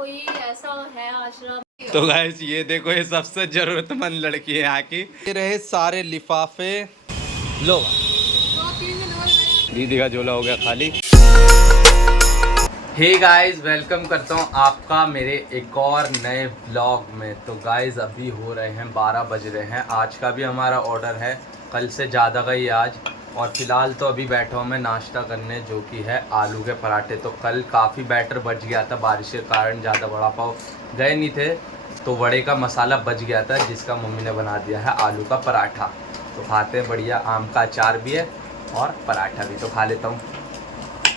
कोई ऐसा है आश्रम। तो गाइस ये देखो, ये सबसे जरूरतमंद लड़की है यहाँ की। ये रहे सारे लिफाफे। लो दीदी का झोला हो गया खाली। हे गाइस, वेलकम करता हूँ आपका मेरे एक और नए ब्लॉग में। तो गाइस अभी हो रहे हैं 12 बज रहे हैं। आज का भी हमारा ऑर्डर है, कल से ज़्यादा का ही आज। और फिलहाल तो अभी बैठा हूँ मैं नाश्ता करने, जो कि है आलू के पराठे। तो कल काफ़ी बैटर बच गया था, बारिश के कारण ज़्यादा वड़ा पाव गए नहीं थे, तो वड़े का मसाला बच गया था, जिसका मम्मी ने बना दिया है आलू का पराठा। तो खाते हैं, बढ़िया आम का अचार भी है और पराठा भी, तो खा लेता हूँ।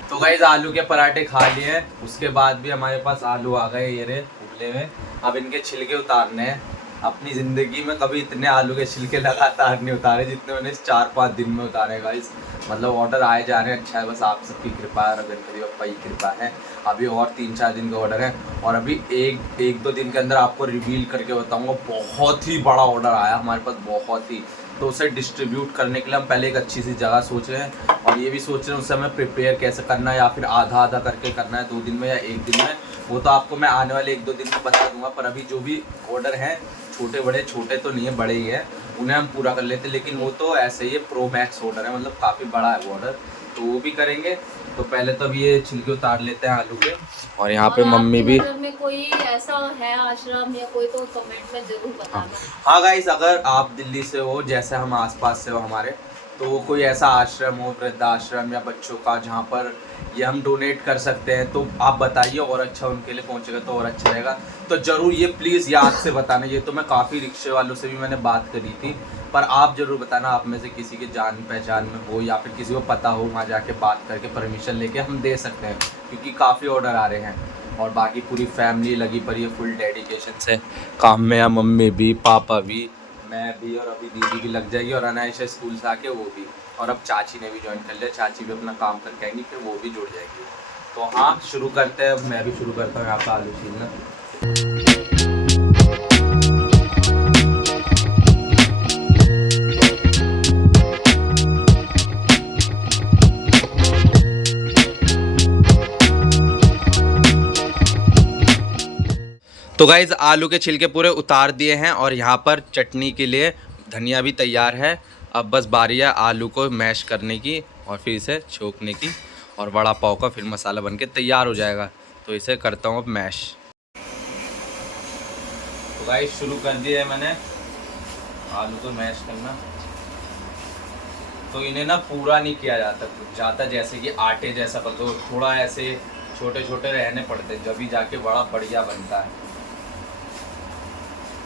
तो गाइस आलू के पराठे खा लिए हैं, उसके बाद भी हमारे पास आलू आ गए ये रहे उबले हुए। अब इनके छिलके उतारने हैं। अपनी ज़िंदगी में कभी इतने आलू के छिलके लगातार नहीं उतारे जितने मैंने इस 4-5 दिन में उतारे गाइस। मतलब ऑर्डर आए जा रहे हैं, अच्छा है, बस आप सबकी कृपा है और गणपति बप्पा की कृपा है। अभी और 3-4 दिन का ऑर्डर है, और अभी एक दो दिन के अंदर आपको रिवील करके बताऊँगा। बहुत ही बड़ा ऑर्डर आया हमारे पास, बहुत ही। तो उसे डिस्ट्रीब्यूट करने के लिए हम पहले एक अच्छी सी जगह सोच रहे हैं, और ये भी सोच रहे हैं उसे हमें प्रिपेयर कैसे करना है, या फिर आधा आधा करके करना है 2 दिन में या 1 दिन में। वो तो आपको मैं आने वाले 1-2 दिन में बता दूंगा। पर अभी जो भी ऑर्डर हैं, छोटे बड़े, छोटे तो नहीं है बड़े ही हैं, उन्हें हम पूरा कर लेते हैं। लेकिन वो तो ऐसे ही प्रो मैक्स ऑर्डर है, मतलब काफ़ी बड़ा है वो ऑर्डर, तो वो भी करेंगे। तो पहले तो अभी ये छिलके उतार लेते हैं आलू के। और यहाँ पे मम्मी भी, में कोई ऐसा है आश्रम या कोई, तो कमेंट में जरूर बताना। हाँ गाइस, अगर आप दिल्ली से हो, जैसे हम आसपास से हो हमारे, तो कोई ऐसा आश्रम हो, वृद्धाश्रम या बच्चों का, जहाँ पर ये हम डोनेट कर सकते हैं, तो आप बताइए, और अच्छा उनके लिए पहुँचेगा तो और अच्छा रहेगा। तो ज़रूर ये प्लीज़ याद से बताना। ये तो मैं काफ़ी रिक्शे वालों से भी मैंने बात करी थी, पर आप ज़रूर बताना, आप में से किसी के जान पहचान में हो या फिर किसी को पता हो, वहाँ जाके बात करके परमिशन लेके हम दे सकते हैं, क्योंकि काफ़ी ऑर्डर आ रहे हैं। और बाकी पूरी फैमिली लगी पड़ी है फुल डेडिकेशन से काम में। या मम्मी भी, पापा भी, मैं भी, और अभी दीदी भी लग जाएगी, और अनायशा स्कूल से आके वो भी। और अब चाची ने भी ज्वाइन कर लिया, चाची भी अपना काम करके आएंगी, फिर वो भी जुड़ जाएगी। तो हाँ, शुरू करते हैं। अब मैं भी शुरू करता हूँ यहाँ पर आलू छीलना। तो गाइज़ आलू के छिलके पूरे उतार दिए हैं, और यहाँ पर चटनी के लिए धनिया भी तैयार है। अब बस बारी है आलू को मैश करने की, और फिर इसे छोकने की, और वड़ा पाव का फिर मसाला बनके तैयार हो जाएगा। तो इसे करता हूँ अब मैश। तो गाइज़ शुरू कर दिया है मैंने आलू को मैश करना। तो इन्हें ना पूरा नहीं किया जाता, जैसे कि आटे जैसा, पर तो थोड़ा ऐसे छोटे छोटे रहने पड़ते हैं, जब जाके बड़ा बढ़िया बनता है।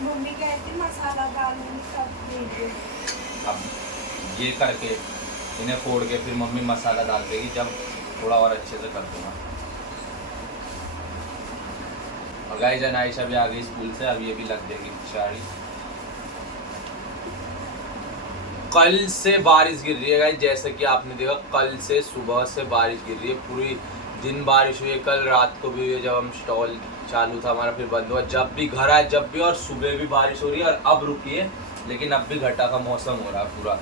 मम्मी कहती मसाला डालने का। अब ये करके इन्हें फोड़ के फिर मम्मी मसाला डाल देगी, जब थोड़ा और अच्छे से कर दूँगा। और गाइस अनायशा भी आ गई स्कूल से, अब ये भी लग देगी चाड़ी। कल से बारिश गिर रही है गाइस, जैसे कि आपने देखा, कल से सुबह से बारिश गिर रही है, पूरी दिन बारिश हुई है। कल रात को भी हुई है, जब हम स्टॉल चालू था हमारा, फिर बंद हुआ। जब भी घर आए, जब भी, और सुबह भी बारिश हो रही है, और अब रुकी है, लेकिन अब भी घटा का मौसम हो रहा है पूरा।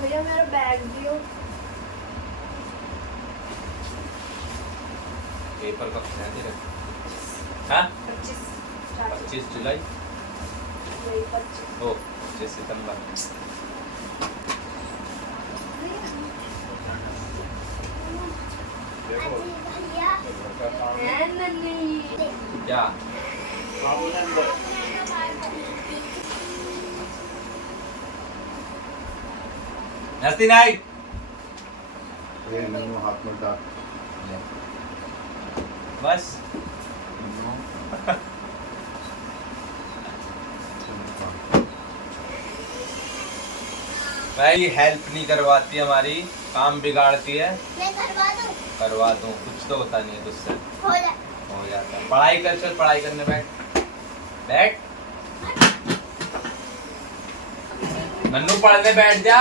भैया मेरा बैग दियो। पेपर कब से है? हाँ, 25 जुलाई, ओ 25 सितंबर। क्या नस्ती नाइट हाथ में डाल बस। भाई हेल्प नहीं करवाती, हमारी काम बिगाड़ती है। मैं करवा दूं, कुछ तो होता नहीं है तुझसे, हो जाता है। पढ़ाई कर, चल पढ़ाई करने बैठ, बैठ नन्नू, पढ़ने बैठ जा।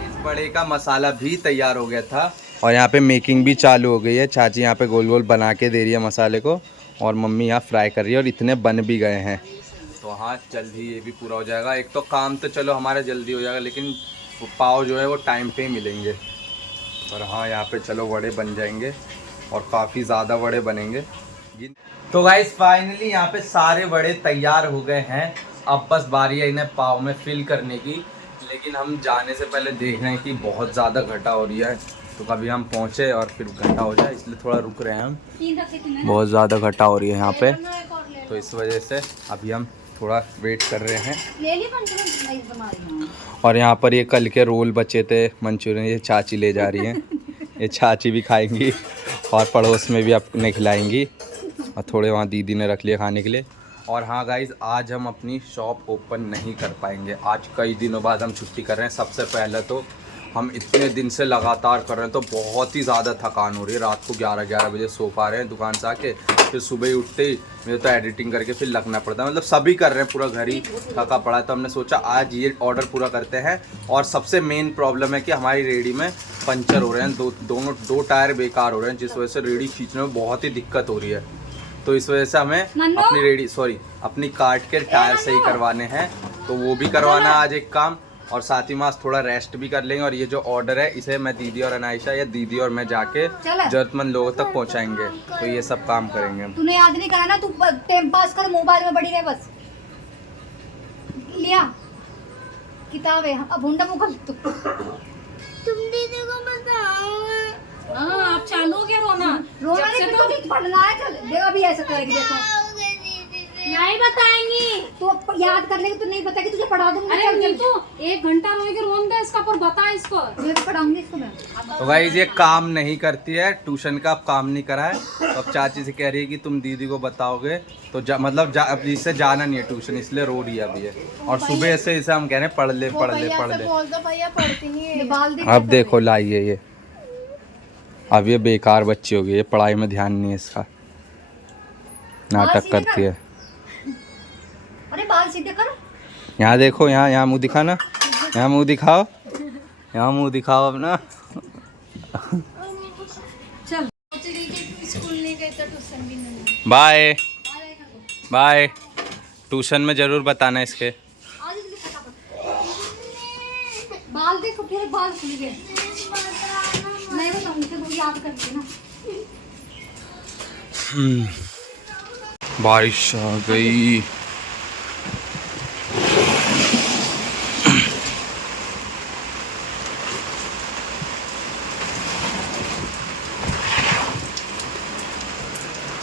इस बड़े का मसाला भी तैयार हो गया था, और यहाँ पे मेकिंग भी चालू हो गई है। चाची यहाँ पे गोल गोल बना के दे रही है मसाले को, और मम्मी यहाँ फ्राई कर रही है, और इतने बन भी गए हैं। तो हाँ, जल्दी ये भी पूरा हो जाएगा। एक तो काम तो चलो हमारा जल्दी हो जाएगा, लेकिन पाव जो है वो टाइम पे ही मिलेंगे। और हाँ यहाँ पे चलो वड़े बन जाएंगे और काफ़ी ज़्यादा वड़े बनेंगे। तो गाइस फाइनली यहाँ पे सारे वड़े तैयार हो गए हैं। अब बस बारी है इन्हें पाव में फिल करने की। लेकिन हम जाने से पहले देख रहे हैं कि बहुत ज़्यादा घटा हो रही है, तो कभी हम पहुँचे और फिर घटा हो जाए, इसलिए थोड़ा रुक रहे हैं हम। बहुत ज़्यादा घटा हो रही है यहाँ पे, तो इस वजह से अभी हम थोड़ा वेट कर रहे हैं। और यहाँ पर ये कल के रोल बचे थे मंचूरियन, ये चाची ले जा रही हैं। ये चाची भी खाएंगी और पड़ोस में भी अपने खिलाएंगी, और थोड़े वहाँ दीदी ने रख लिए खाने के लिए। और हाँ गाइज़, आज हम अपनी शॉप ओपन नहीं कर पाएंगे। आज कई दिनों बाद हम छुट्टी कर रहे हैं। सबसे पहले तो हम इतने दिन से लगातार कर रहे हैं, तो बहुत ही ज़्यादा थकान हो रही है। रात को 11 बजे सो पा रहे हैं दुकान से आके, फिर सुबह ही उठते ही मुझे तो एडिटिंग करके फिर लगना पड़ता है। मतलब सभी कर रहे हैं, पूरा घर ही थका पड़ा है। तो हमने सोचा आज ये ऑर्डर पूरा करते हैं। और सबसे मेन प्रॉब्लम है कि हमारी रेडी में पंचर हो रहे हैं, दो टायर बेकार हो रहे हैं, जिस वजह से रेडी खींचने में बहुत ही दिक्कत हो रही है। तो इस वजह से हमें अपनी कार्ट के टायर सही करवाने हैं, तो वो भी करवाना आज एक काम। और साथ ही में थोड़ा रेस्ट भी कर लेंगे। और ये जो ऑर्डर है इसे मैं दीदी और अनायशा या दीदी और मैं जाके जरूरतमंद लोगों तक पहुंचाएंगे। तो ये सब काम करेंगे। तूने याद नहीं करा ना, तू टाइम पास कर, मोबाइल में बड़ी रहे बस। लिया किताब है, अब हुंडा मुँह कर तुम दीदी को बताओ। हाँ आप चालू हो गया रोना नहीं, तो पढ़ना है। चल देखो अभी ऐसा करेगी, देखो नहीं बताएंगी तो याद कर लेगी, तू नहीं बताएगी तुझे पढ़ा दूंगी। अरे तो 1 घंटा रोएगी, रोन दे इसका पर बता इसको, मैं तो पढ़ाऊंगी इसको मैं। तो गाइस ये काम नहीं करती है, ट्यूशन का अब काम नहीं करा है। तो अब चाची से कह रही है कि तुम दीदी को बताओगे तो अब इससे जाना नहीं है ट्यूशन, इसलिए रो रही है अभी है। और सुबह से इसे हम कह रहे हैं पढ़ ले। अब देखो लाइए ये, अब ये बेकार बच्ची हो गई है, पढ़ाई में ध्यान नहीं है इसका, नाटक करती है। अरे बाल सीधे कर। यहाँ देखो, यहाँ मुंह दिखाना, यहाँ मुंह दिखाओ, यहाँ मुंह दिखाओ अपना। चल स्कूल नहीं गए तो ट्यूशन भी नहीं। Bye bye. ट्यूशन में जरूर बताना इसके। बाल देखो, फिर बाल खुल गए। मैं बताऊंगी तो याद करके ना। बारिश आ गई।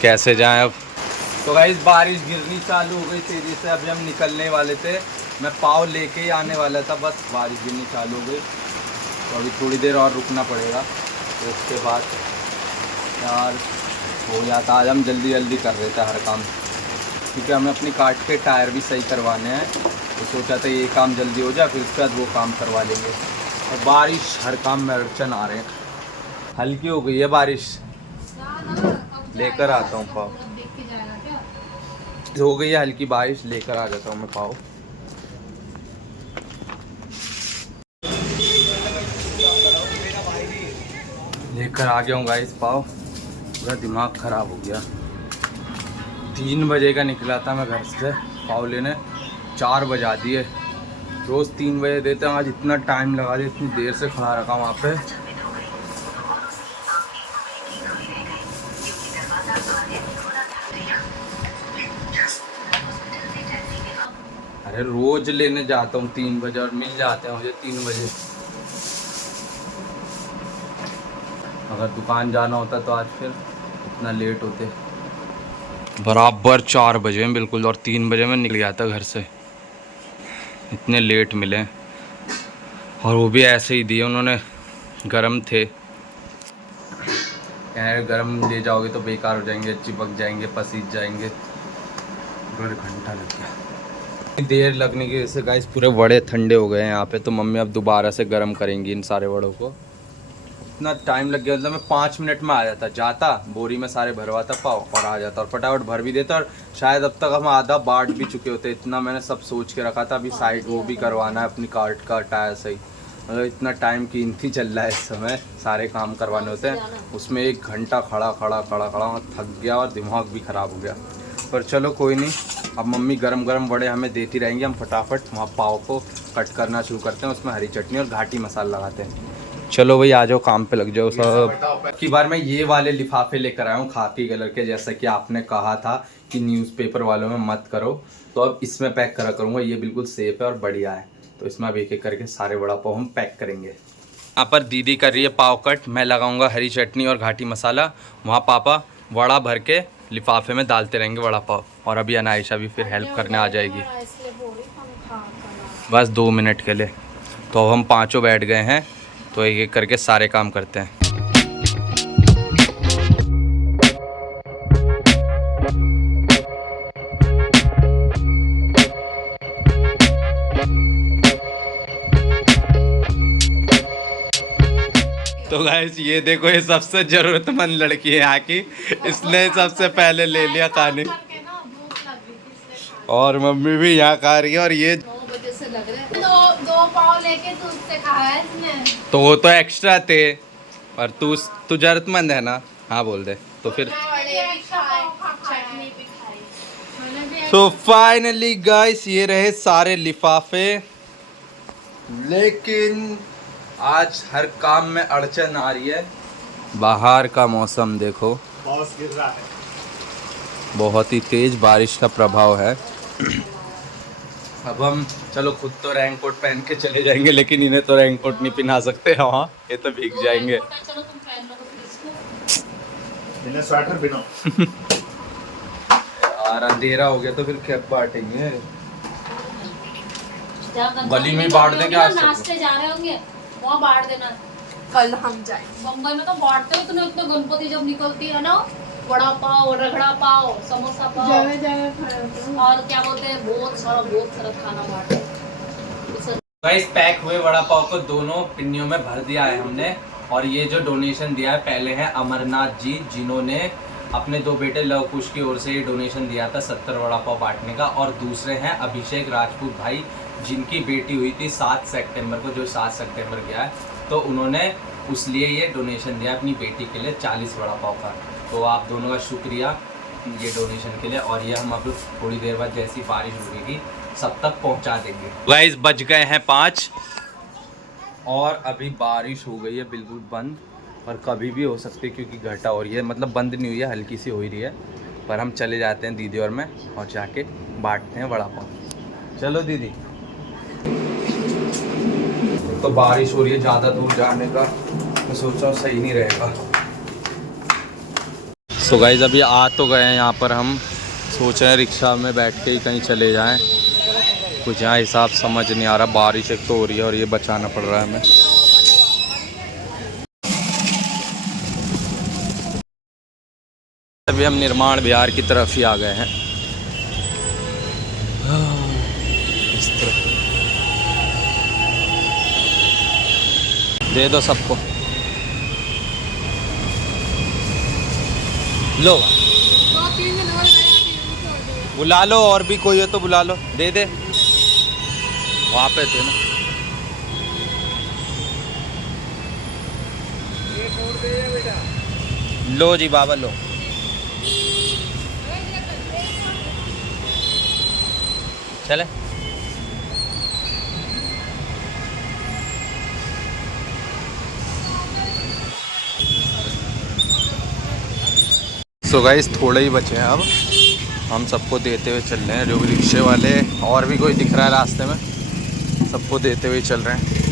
कैसे जाएं अब? तो गाइस बारिश गिरनी चालू हो गई तेजी से। अभी हम निकलने वाले थे, मैं पाव लेके ही आने वाला था, बस बारिश गिरनी चालू हो गई। तो अभी थोड़ी देर और रुकना पड़ेगा। तो उसके बाद यार हो जाता। आज हम जल्दी जल्दी कर रहे थे हर काम, क्योंकि हमें अपनी कार्ट के टायर भी सही करवाने हैं। तो सोचा था ये काम जल्दी हो जाए, फिर उसके बाद वो काम करवा लेंगे। और बारिश हर काम में अड़चन आ रहे हैं। हल्की हो गई है बारिश, लेकर आता हूँ पाव। हो गई है हल्की बारिश, लेकर आ जाता हूँ मैं पाव। लेकर आ गया हूँ गाइस पाव। पूरा दिमाग ख़राब हो गया। 3 बजे का निकला था मैं घर से पाव लेने, 4 बजा दिए। रोज़ 3 बजे देते हैं, आज इतना टाइम लगा दिया, इतनी देर से खड़ा रखा वहाँ पे। अरे रोज लेने जाता हूँ 3 बजे और मिल जाते हैं मुझे 3 बजे। अगर दुकान जाना होता तो आज फिर इतना लेट होते। बराबर 4 बजे बिल्कुल, और 3 बजे मैं निकल गया था घर से। इतने लेट मिले, और वो भी ऐसे ही दिए उन्होंने, गरम थे। गरम ले जाओगे तो बेकार हो जाएंगे, चिपक जाएंगे, पसीज जाएंगे। 1 घंटा लग गया। देर लगने की वजह से गाइस पूरे वड़े ठंडे हो गए हैं यहाँ पे। तो मम्मी अब दोबारा से गर्म करेंगी इन सारे वड़ों को। इतना टाइम लग गया, मतलब मैं 5 मिनट में आ जाता बोरी में सारे भरवाता पाव और आ जाता, और फटाफट भर भी देता। और शायद अब तक हम आधा बांट भी चुके होते। इतना मैंने सब सोच के रखा था। अभी साइड वो भी करवाना है, अपनी कार्ट का टायर सही। मतलब इतना टाइम कीमती चल रहा है इस समय, सारे काम करवाने होते हैं। उसमें 1 घंटा खड़ा थक गया और दिमाग भी ख़राब हो गया। पर चलो कोई नहीं, अब मम्मी गरम गरम वड़े हमें देती रहेंगी। हम फटाफट वहाँ पाव को कट करना शुरू करते हैं, उसमें हरी चटनी और घाटी मसाला लगाते हैं। चलो भाई आ जाओ, काम पे लग जाओ सब। की बार मैं ये वाले लिफाफे लेकर आया हूँ खाकी कलर के, जैसा कि आपने कहा था कि न्यूज़पेपर वालों में मत करो, तो अब इसमें पैक करा करूँगा। ये बिल्कुल सेफ है और बढ़िया है, तो इसमें अब एक एक करके सारे वड़ा पाव हम पैक करेंगे। यहाँ पर दीदी कर रही है पाव कट, मैं लगाऊंगा हरी चटनी और घाटी मसाला, वहाँ पापा वड़ा भर के लिफाफे में डालते रहेंगे वड़ा पाव, और अभी अनायशा भी फिर हेल्प करने आ जाएगी बस 2 मिनट के लिए। तो अब हम पाँचों बैठ गए हैं, तो एक एक करके सारे काम करते हैं। तो गाइस ये देखो, ये सबसे जरूरतमंद लड़की है यहाँ की, इसने सबसे पहले ले लिया खाने, और मम्मी भी यहाँ खा रही है। और ये 9 बजे से लग रहे हैं। दो पाव लेके तू उससे कहा है इसने। तो वो तो एक्स्ट्रा थे, और तू जरूरतमंद है ना, हाँ बोल दे तो फिर। तो फाइनली गाइस ये रहे सारे लिफाफे, लेकिन आज हर काम में अड़चन आ रही है। बाहर का मौसम देखो, गिर रहा है, बहुत ही तेज बारिश का प्रभाव है। अब हम चलो खुद तो रेन कोट पहन के चले जाएंगे, लेकिन इन्हें तो रेन कोट नहीं पहना सकते, हाँ ये तो भीग जाएंगे। इन्हें स्वेटर पहनो। यार अंधेरा हो गया तो फिर क्या बांटेंगे, गली में बांट देंगे। आज नाश्ते जा रहे होंगे वहाँ बांट देना, कल हम जाए। बम्बई में तो बांटते हो इतने इतने गणपति जब निकलती है ना, वड़ा पाव, रगड़ा पाव, समोसा पाव, और क्या बोलते हैं, बहुत सारा खाना बांटते हैं। गाइस पैक हुए वड़ा पाव को दोनों पिन्नियों में भर दिया है हमने, और ये जो डोनेशन दिया है पहले है अमरनाथ जी, जिन्होंने अपने 2 बेटे लव कुश की ओर से ये डोनेशन दिया था 70 वड़ा पाव बांटने का, और दूसरे हैं अभिषेक राजपूत भाई, जिनकी बेटी हुई थी 7 सितंबर को, जो 7 सितंबर गया है, तो उन्होंने उस लिए ये डोनेशन दिया अपनी बेटी के लिए 40 वड़ा पाव का। तो आप दोनों का शुक्रिया ये डोनेशन के लिए, और ये हम अब थोड़ी देर बाद जैसी बारिश रुकेगी सब तक पहुंचा देंगे। गाइस बज गए हैं 5 और अभी बारिश हो गई है बिल्कुल बंद, और कभी भी हो सकती है क्योंकि घटा हो रही है, मतलब बंद नहीं हुई है, हल्की सी हो ही रही है। पर हम चले जाते हैं दीदी और मैं, और जाके बांटते हैं वड़ा पाव। चलो दीदी। तो बारिश हो रही है, ज़्यादा दूर जाने का मैं सोच रहा हूँ सही नहीं रहेगा। सो गाइस अभी आ तो गए हैं यहाँ पर, हम सोच रहे हैं रिक्शा में बैठ के ही कहीं चले जाएं, कुछ यहाँ हिसाब समझ नहीं आ रहा। बारिश एक तो हो रही है और ये बचाना पड़ रहा है हमें। अभी हम निर्माण बिहार की तरफ ही आ गए हैं। इस तरफ दे दो सबको, लो बुला लो, और भी कोई है तो बुला लो, दे दे वहाँ पे थे ना। लो जी बाबा लो। चले सो गाइस थोड़े ही बचे हैं, अब हम सबको देते हुए चल रहे हैं। जो रिक्शे वाले और भी कोई दिख रहा है रास्ते में, सबको देते हुए चल रहे हैं।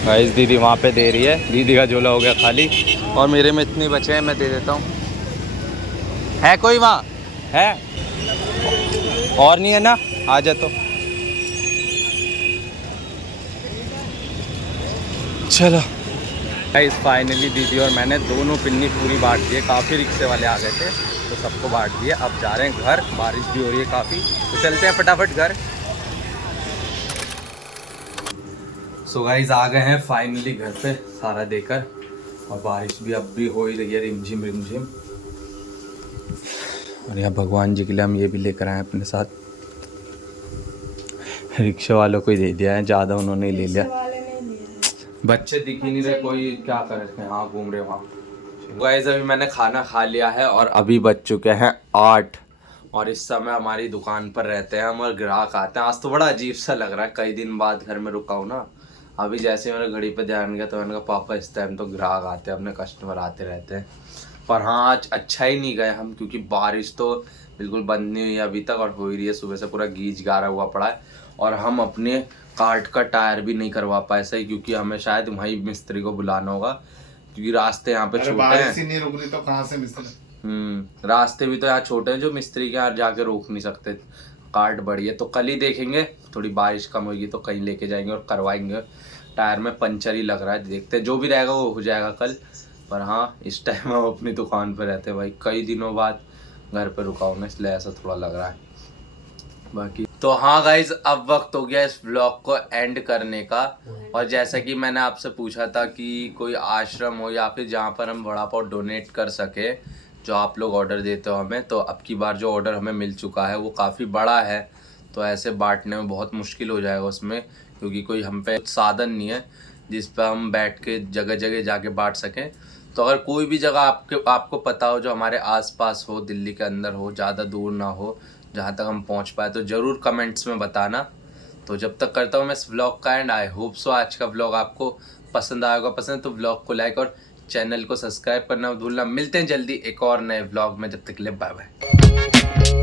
गाइस दीदी वहाँ पे दे रही है, दीदी का झोला हो गया खाली, और मेरे में इतने बचे हैं, मैं दे देता हूँ। है कोई वहाँ है और नहीं है ना, आ जा तो। चलो गाइस फाइनली दीदी और मैंने दोनों पिन्नी पूरी बांट दी है। काफ़ी रिक्शे वाले आ गए थे तो सबको बांट दिए। अब जा रहे हैं घर, बारिश भी हो रही है काफ़ी, तो चलते हैं फटाफट घर। सो गाइस आ गए हैं फाइनली घर पे सारा देकर, और बारिश भी अब भी हो ही रही है, रिमझिम रिमझिम। और यहाँ भगवान जी के लिए हम ये भी लेकर आए अपने साथ। रिक्शा वालों को ही दे दिया है, ज़्यादा उन्होंने ले लिया। बच्चे दिख ही नहीं रहे, कोई क्या कर रहे हैं, हाँ घूम रहे वहाँ। गाइस अभी मैंने खाना खा लिया है और अभी बज चुके हैं 8 और इस समय हमारी दुकान पर रहते हैं हम और ग्राहक आते हैं। आज तो बड़ा अजीब सा लग रहा है, कई दिन बाद घर में रुका हूँ ना। अभी जैसे मेरे घड़ी पे ध्यान गया तो मैंने कहा पापा इस टाइम तो ग्राहक आते हैं, अपने कस्टमर आते रहते हैं। पर हाँ आज अच्छा ही नहीं गए हम, क्योंकि बारिश तो बिल्कुल बंद नहीं हुई अभी तक और हो ही रही है, सुबह से पूरा गीज गारा हुआ पड़ा है। और हम अपने कार्ट का टायर भी नहीं करवा पाए सही, क्योंकि हमें शायद वहीं मिस्त्री को बुलाना होगा, क्योंकि रास्ते यहाँ पे छोटे हैं। ही नहीं रुक रही तो कहाँ से मिस्त्री? रास्ते भी तो यहाँ छोटे हैं जो मिस्त्री के यहाँ जाके रोक नहीं सकते। कार्ट बड़ी है तो कल ही देखेंगे, थोड़ी बारिश कम होगी तो कहीं लेके जाएंगे और करवाएंगे। टायर में पंचर ही लग रहा है, देखते हैं जो भी रहेगा वो हो जाएगा कल। पर हाँ इस टाइम हम अपनी दुकान पर रहते हैं भाई, कई दिनों बाद घर पे रुका हूँ ना, इसलिए ऐसा थोड़ा लग रहा है। बाकी तो हाँ गाइज अब वक्त हो गया इस व्लॉग को एंड करने का। और जैसा कि मैंने आपसे पूछा था कि कोई आश्रम हो या फिर जहाँ पर हम वड़ा पाव डोनेट कर सके, जो आप लोग ऑर्डर देते हो हमें, तो अब की बार जो ऑर्डर हमें मिल चुका है वो काफ़ी बड़ा है, तो ऐसे बांटने में बहुत मुश्किल हो जाएगा उसमें, क्योंकि कोई हम पे साधन नहीं है जिस पर हम बैठ के जगह जगह जाके बांट सकें। तो अगर कोई भी जगह आपको पता हो जो हमारे आसपास हो, दिल्ली के अंदर हो, ज़्यादा दूर ना हो, जहाँ तक हम पहुँच पाए, तो ज़रूर कमेंट्स में बताना। तो जब तक करता हूँ मैं इस व्लॉग का एंड, आई होप सो आज का व्लॉग आपको पसंद आएगा। पसंद तो व्लॉग को लाइक और चैनल को सब्सक्राइब करना भूलना। मिलते हैं जल्दी एक और नए व्लॉग में, जब तक के लिए बाय बाय।